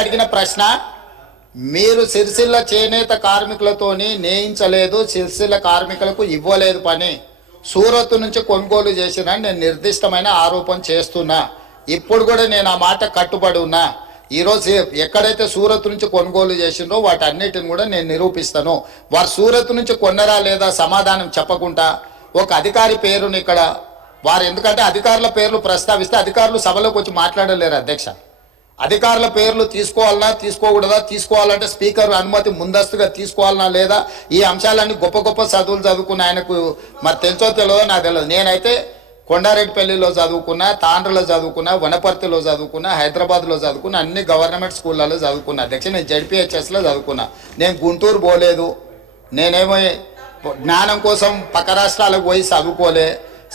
అడిగిన ప్రశ్న మీరు సిరిసిల్ల చేనేత కార్మికులతోని నేయించలేదు, సిరిసిల్ల కార్మికులకు ఇవ్వలేదు పని, సూరత్ నుంచి కొనుగోలు చేసిన నేను నిర్దిష్టమైన ఆరోపణ చేస్తున్నా. ఇప్పుడు కూడా నేను ఆ మాట కట్టుబడి ఉన్నా. ఈరోజు ఎక్కడైతే సూరత్ నుంచి కొనుగోలు చేసిండ్రో వాటన్నిటిని కూడా నేను నిరూపిస్తాను. వారు సూరత్ నుంచి కొన్నరా లేదా సమాధానం చెప్పకుండా ఒక అధికారి పేరుని ఇక్కడ వారు, ఎందుకంటే అధికారుల పేర్లు ప్రస్తావిస్తే అధికారులు సభలోకి వచ్చి మాట్లాడలేరు అధ్యక్ష. అధికారుల పేర్లు తీసుకోవాలన్నా తీసుకోకూడదా, తీసుకోవాలంటే స్పీకర్ అనుమతి ముందస్తుగా తీసుకోవాలన్నా లేదా, ఈ అంశాలన్నీ గొప్ప గొప్ప చదువులు చదువుకున్న ఆయనకు మరి తెలుసో తెలియదో నాకు తెలియదు. నేనైతే కొండారెడ్డిపల్లిలో చదువుకున్నా, తాండ్రలో చదువుకున్నా, వనపర్తిలో చదువుకున్నా, హైదరాబాద్లో చదువుకున్నా, అన్ని గవర్నమెంట్ స్కూళ్ళలో చదువుకున్నా అధ్యక్ష. నేను జడ్పీహెచ్ఎస్లో చదువుకున్నా. నేను గుంటూరు పోలేదు. నేనేమో జ్ఞానం కోసం పక్క రాష్ట్రాలకు పోయి చదువుకోలే.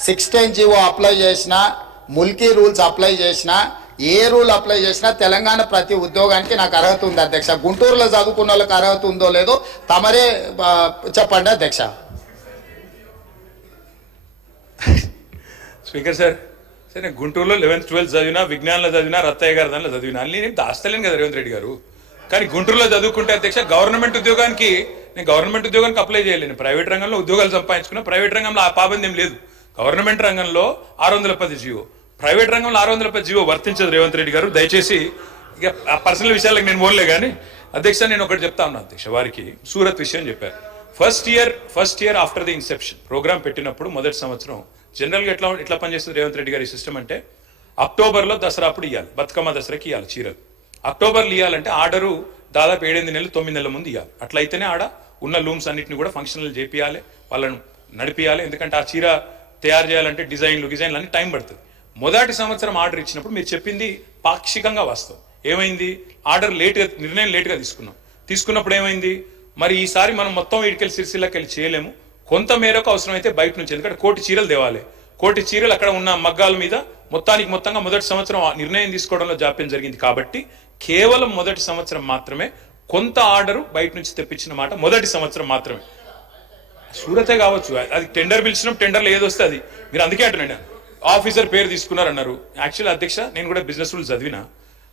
16 జీవో అప్లై చేసిన, ముల్కీ రూల్స్ అప్లై చేసిన, ఏ రూల్ అప్లై చేసినా తెలంగాణ ప్రతి ఉద్యోగానికి నాకు అర్హత ఉంది అధ్యక్ష. గుంటూరులో చదువుకున్న వాళ్ళకి అర్హత ఉందో లేదో తమరే చెప్పండి అధ్యక్ష. స్పీకర్ సార్, నేను గుంటూరులో 11th 12th చదివినా, విజ్ఞానంలో చదివినా, రత్తయ్య గారి దానిలో చదివినా, అన్ని నేను దాస్తలేను కదా రేవంత్ రెడ్డి గారు. కానీ గుంటూరులో చదువుకుంటే అధ్యక్ష గవర్నమెంట్ ఉద్యోగానికి అప్లై చేయలేను. ప్రైవేట్ రంగంలో ఉద్యోగాలు సంపాదించుకున్నా. ప్రైవేట్ రంగంలో ఆ పాబంది ఏం లేదు. గవర్నమెంట్ రంగంలో 610 జీవో, ప్రైవేట్ రంగంలో 610 జీవో వర్తించదు రేవంత్ రెడ్డి గారు. దయచేసి ఇక ఆ పర్సనల్ విషయాలకు నేను పోలే. కానీ అధ్యక్ష నేను ఒకటి చెప్తా ఉన్నా అధ్యక్ష, వారికి సూరత్ విషయం చెప్పారు. First year after the inception programme పెట్టినప్పుడు మొదటి సంవత్సరం జనరల్గా ఎట్లా పనిచేస్తుంది రేవంత్ రెడ్డి గారి సిస్టమ్ అంటే, అక్టోబర్లో దసరా అప్పుడు ఇవ్వాలి, బతుకమ్మ దసరాకి ఇవ్వాలి చీరలు. అక్టోబర్లో ఇవ్వాలంటే ఆర్డరు దాదాపు 7-8 నెలలు 9 నెలల ముందు ఇవ్వాలి. అట్లయితేనే ఆడ ఉన్న లూమ్స్ అన్నింటినీ కూడా ఫంక్షనల్ చేపియాలి, వాళ్ళను నడిపియాలి. ఎందుకంటే ఆ చీర తయారు చేయాలంటే డిజైన్లు అన్ని టైం పడుతుంది. మొదటి సంవత్సరం ఆర్డర్ ఇచ్చినప్పుడు మీరు చెప్పింది పాక్షికంగా వాస్తవం. ఏమైంది, ఆర్డర్ నిర్ణయం లేట్గా తీసుకున్నప్పుడు ఏమైంది, మరి ఈసారి మనం మొత్తం వీడికెళ్ళి సిరిసిల్లకి వెళ్ళి చేయలేము, కొంత మేరకు అవసరమైతే బయట నుంచి, ఎందుకంటే 1 కోటి చీరలు తేవాలి. 1 కోటి చీరలు అక్కడ ఉన్న మగ్గాల మీద మొత్తంగా మొదటి సంవత్సరం నిర్ణయం తీసుకోవడంలో జాప్యం జరిగింది. కాబట్టి కేవలం మొదటి సంవత్సరం మాత్రమే కొంత ఆర్డరు బయట నుంచి తెప్పించిన మాట మొదటి సంవత్సరం మాత్రమే. సూరతే కావచ్చు, అది టెండర్ పిలిచినాం, టెండర్లో ఏది వస్తే అది. మీరు అందుకే అంటున్నాను, ఆఫీసర్ పేరు తీసుకున్నారన్నారు. యాక్చువల్లీ అధ్యక్ష నేను కూడా బిజినెస్ రూల్స్ చదివినా.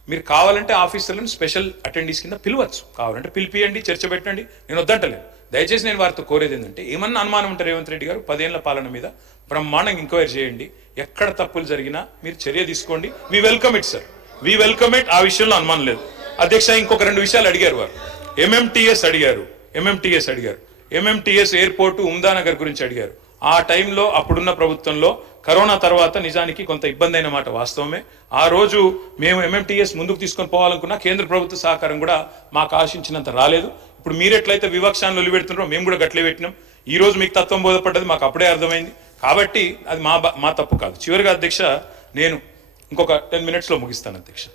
మీరు కావాలంటే ఆఫీసర్లను స్పెషల్ అటెండీస్ కింద పిలవచ్చు, కావాలంటే పిలిపియండి, చర్చ పెట్టండి, నేను వద్దంటలేదు. దయచేసి నేను వారితో కోరేది ఏంటంటే, ఏమన్నా అనుమానం ఉంటారు రేవంత్ రెడ్డి గారు 10 ఏళ్ల పాలన మీద బ్రహ్మాండంగా ఎంక్వైరీ చేయండి, ఎక్కడ తప్పులు జరిగినా మీరు చర్య తీసుకోండి. We welcome it sir, we welcome it. ఆ విషయంలో అనుమానం లేదు అధ్యక్ష. ఇంకొక 2 విషయాలు అడిగారు వారు. ఎంఎంటీఎస్ అడిగారు, ఎంఎంటీఎస్ ఎయిర్పోర్టు ఉమ్దానగర్ గురించి అడిగారు. ఆ టైంలో అప్పుడున్న ప్రభుత్వంలో కరోనా తర్వాత నిజానికి కొంత ఇబ్బంది అయిన మాట వాస్తవమే. ఆ రోజు మేము ఎంఎంటీఎస్ ముందుకు తీసుకొని పోవాలనుకున్నా, కేంద్ర ప్రభుత్వ సహకారం కూడా మాకు ఆశించినంత రాలేదు. ఇప్పుడు మీరు ఎట్లయితే వివక్షాన్ని ఒలిపెడుతున్నారో మేము కూడా గట్లే పెట్టినాం. ఈ రోజు మీకు తత్వం బోధపడ్డది, మాకు అప్పుడే అర్థమైంది. కాబట్టి అది మా తప్పు కాదు. చివరిగా అధ్యక్ష నేను ఇంకొక 10 minutesలో ముగిస్తాను అధ్యక్ష.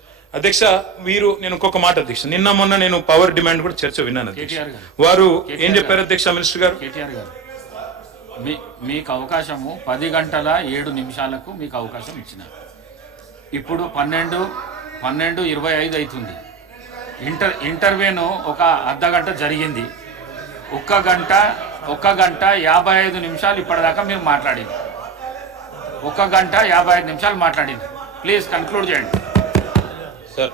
నేను ఇంకొక మాట అధ్యక్ష, నిన్న మొన్న నేను పవర్ డిమాండ్ కూడా చర్చ విన్నాను అధ్యక్ష. వారు ఏం చెప్పారు అధ్యక్ష, మినిస్టర్ గారు? మీకు అవకాశము 10 గంటల 7 నిమిషాలకు మీకు అవకాశం ఇచ్చిన. ఇప్పుడు 12:25 అవుతుంది. ఇంటర్వ్యూను ఒక అర్ధ గంట జరిగింది. 1 గంట 55 నిమిషాలు ఇప్పటిదాకా మీరు మాట్లాడింది. 1 గంట 55 నిమిషాలు మాట్లాడింది. ప్లీజ్ కన్క్లూడ్ చేయండి సార్.